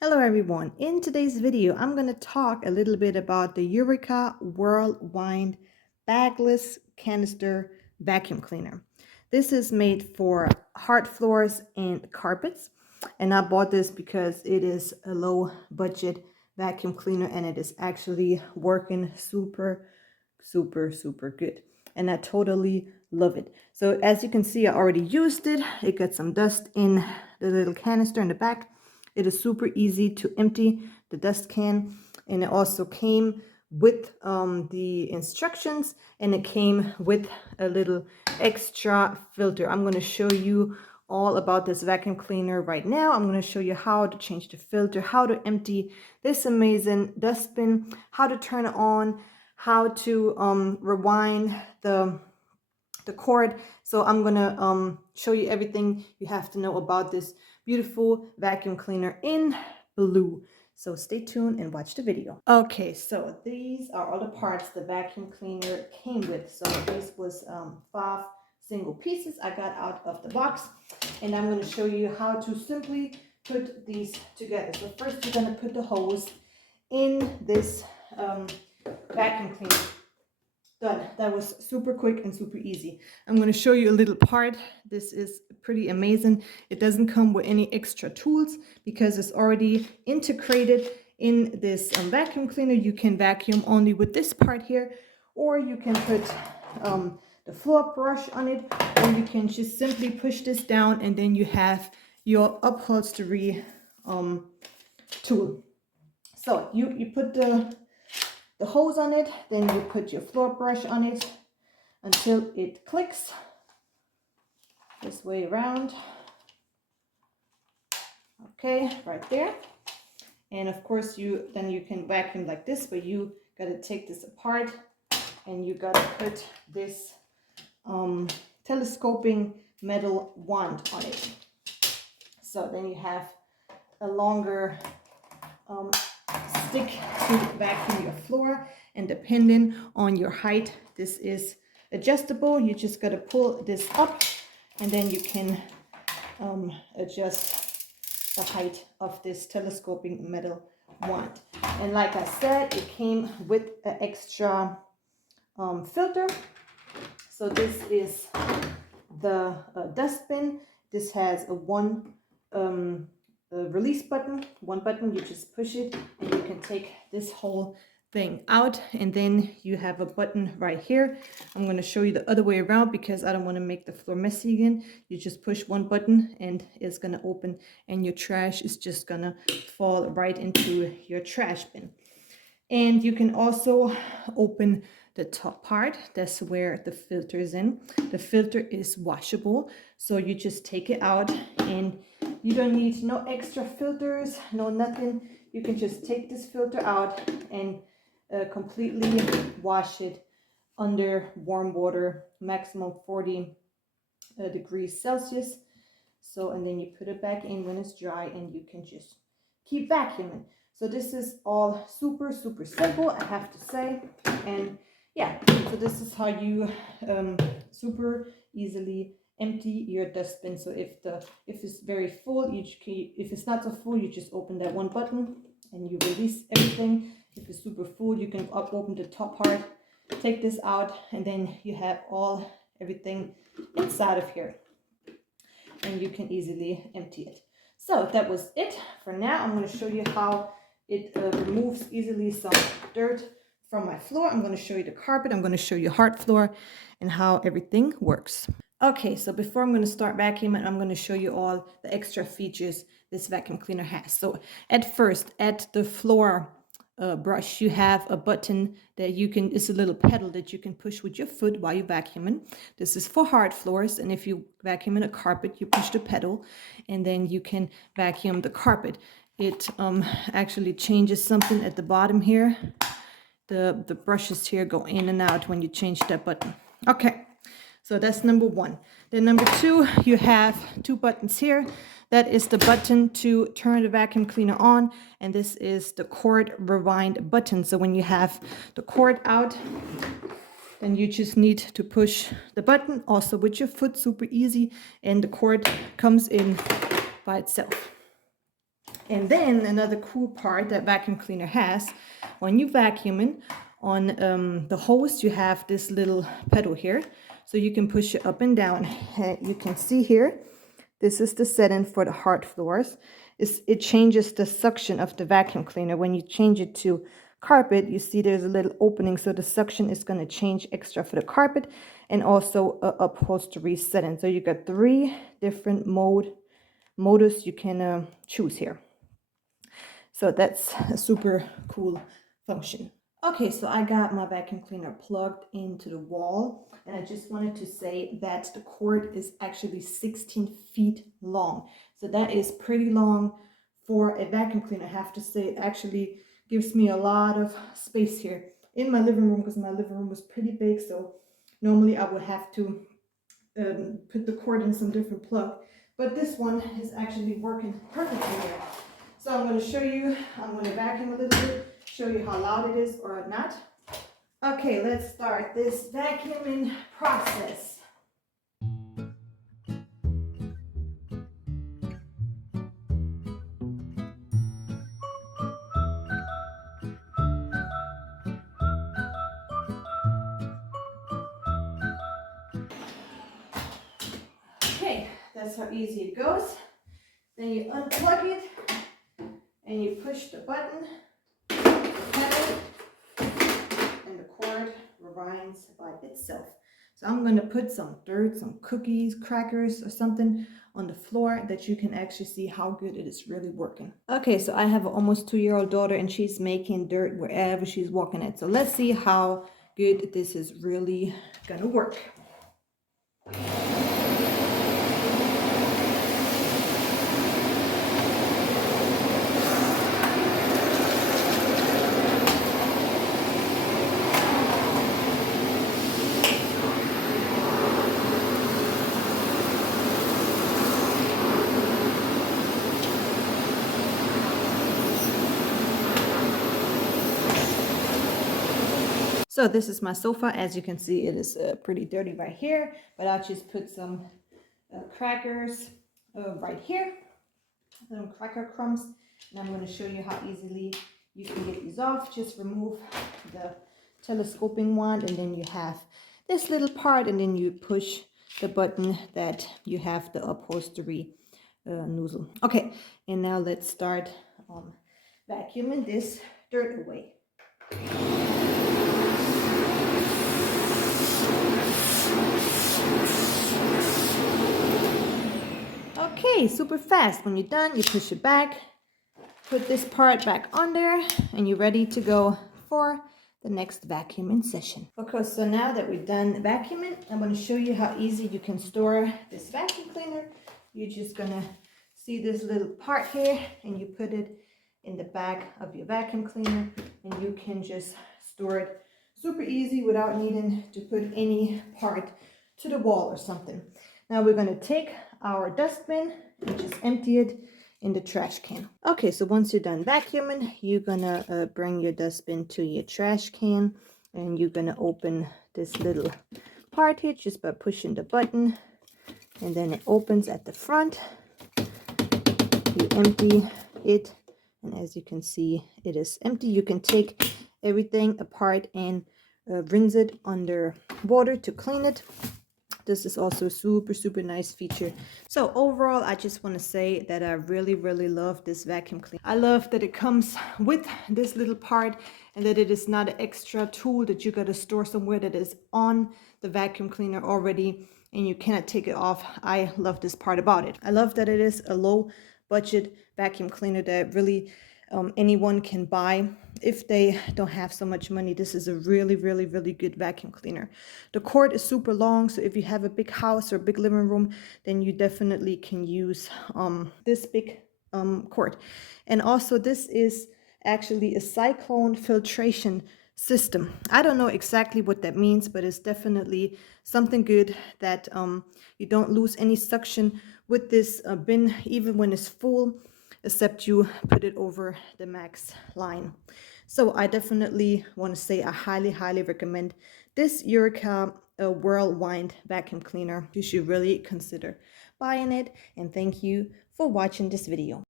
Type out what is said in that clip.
Hello everyone. In today's video, I'm going to talk a little bit about the Eureka Whirlwind Bagless Canister Vacuum Cleaner. This is made for hard floors and carpets, and I bought this because it is a low budget vacuum cleaner and it is actually working super good. And I totally love it. So as you can see, I already used it. It got some dust in the little canister in the back. It is super easy to empty the dust can, and it also came with the instructions, and it came with a little extra filter. I'm going to show you all about this vacuum cleaner right now. I'm going to show you how to change the filter, how to empty this amazing dustbin, how to turn it on, how to rewind the cord. So I'm gonna show you everything you have to know about this beautiful vacuum cleaner in blue. So stay tuned and watch the video. Okay, so these are all the parts the vacuum cleaner came with. So this was 5 single pieces I got out of the box, and I'm going to show you how to simply put these together. So first you're going to put the hose in this vacuum cleaner. Done. That was super quick and super easy. I'm going to show you a little part. This is pretty amazing. It doesn't come with any extra tools because it's already integrated in this vacuum cleaner. You can vacuum only with this part here, or you can put the floor brush on it, or you can just simply push this down and then you have your upholstery tool. So you put the hose on it, then you put your floor brush on it until it clicks this way around. Okay, right there. And of course then you can vacuum like this, but you gotta take this apart and you gotta put this telescoping metal wand on it. So then you have a longer stick to vacuum your floor, and depending on your height, this is adjustable. You just got to pull this up and then you can adjust the height of this telescoping metal wand. And like I said, it came with an extra filter. So this is the dustbin. This has a release button, one button. You just push it and you can take this whole thing out, and then you have a button right here. I'm going to show you the other way around because I don't want to make the floor messy again. You just push one button and it's going to open, and your trash is just going to fall right into your trash bin. And you can also open the top part. That's where the filter is in. The filter is washable, so you just take it out and you don't need no extra filters, no nothing. You can just take this filter out and completely wash it under warm water, maximum 40 degrees Celsius. So, and then you put it back in when it's dry and you can just keep vacuuming. So this is all super simple, I have to say. And yeah, so this is how you super easily empty your dustbin. So if it's very full, if it's not so full, you just open that one button and you release everything. If it's super full, you can open the top part, take this out, and then you have everything inside of here, and you can easily empty it. So that was it for now. I'm going to show you how it removes easily some dirt from my floor. I'm going to show you the carpet. I'm going to show you hard floor and how everything works. Okay, so before I'm going to start vacuuming, I'm going to show you all the extra features this vacuum cleaner has. So at first, at the floor brush, you have a button that it's a little pedal that you can push with your foot while you're vacuuming. This is for hard floors, and if you vacuum in a carpet, you push the pedal and then you can vacuum the carpet. It actually changes something at the bottom here. The brushes here go in and out when you change that button. Okay, so that's number one. Then number two, you have 2 buttons here. That is the button to turn the vacuum cleaner on, and this is the cord rewind button. So when you have the cord out, then you just need to push the button, also with your foot, super easy, and the cord comes in by itself. And then another cool part that vacuum cleaner has, when you vacuuming on the hose, you have this little pedal here. So you can push it up and down. You can see here, this is the setting for the hard floors. It changes the suction of the vacuum cleaner. When you change it to carpet, you see there's a little opening, so the suction is going to change extra for the carpet, and also a upholstery setting. So you got 3 different modus you can choose here. So that's a super cool function. Okay, so I got my vacuum cleaner plugged into the wall, and I just wanted to say that the cord is actually 16 feet long. So that is pretty long for a vacuum cleaner. I have to say, it actually gives me a lot of space here in my living room, because my living room was pretty big. So normally I would have to put the cord in some different plug, but this one is actually working perfectly here. So I'm going to show you, I'm going to vacuum a little bit, show you how loud it is or not. Okay, let's start this vacuuming process. Okay, that's how easy it goes. Then you unplug it and you push the button, pedal, and the cord rewinds by itself. So I'm going to put some dirt, some cookies, crackers, or something on the floor that you can actually see how good it is really working. Okay, so I have an almost 2-year-old daughter, and she's making dirt wherever she's walking at. So let's see how good this is really going to work. So this is my sofa. As you can see, it is pretty dirty right here, but I'll just put some crackers right here, some cracker crumbs, and I'm going to show you how easily you can get these off. Just remove the telescoping wand, and then you have this little part, and then you push the button that you have the upholstery nozzle. Okay, and now let's start vacuuming this dirt away. Okay, super fast. When you're done, you push it back, put this part back on there, and you're ready to go for the next vacuuming session. Okay, so now that we're done vacuuming, I'm going to show you how easy you can store this vacuum cleaner. You're just going to see this little part here, and you put it in the back of your vacuum cleaner, and you can just store it super easy without needing to put any part to the wall or something. Now we're going to take our dustbin and just empty it in the trash can. Okay, so once you're done vacuuming, you're gonna bring your dustbin to your trash can, and you're gonna open this little part here just by pushing the button, and then it opens at the front. You empty it, and as you can see, it is empty. You can take everything apart and rinse it under water to clean it. This is also a super nice feature. So overall, I just want to say that I really love this vacuum cleaner. I love that it comes with this little part, and that it is not an extra tool that you got to store somewhere, that is on the vacuum cleaner already and you cannot take it off. I love this part about it. I love that it is a low budget vacuum cleaner that really anyone can buy if they don't have so much money. This is a really good vacuum cleaner. The cord is super long, so if you have a big house or a big living room, then you definitely can use this big cord. And also this is actually a cyclone filtration system. I don't know exactly what that means, but it's definitely something good that you don't lose any suction with this bin, even when it's full, except you put it over the max line. So I definitely want to say I highly recommend this Eureka Whirlwind vacuum cleaner. You should really consider buying it, and thank you for watching this video.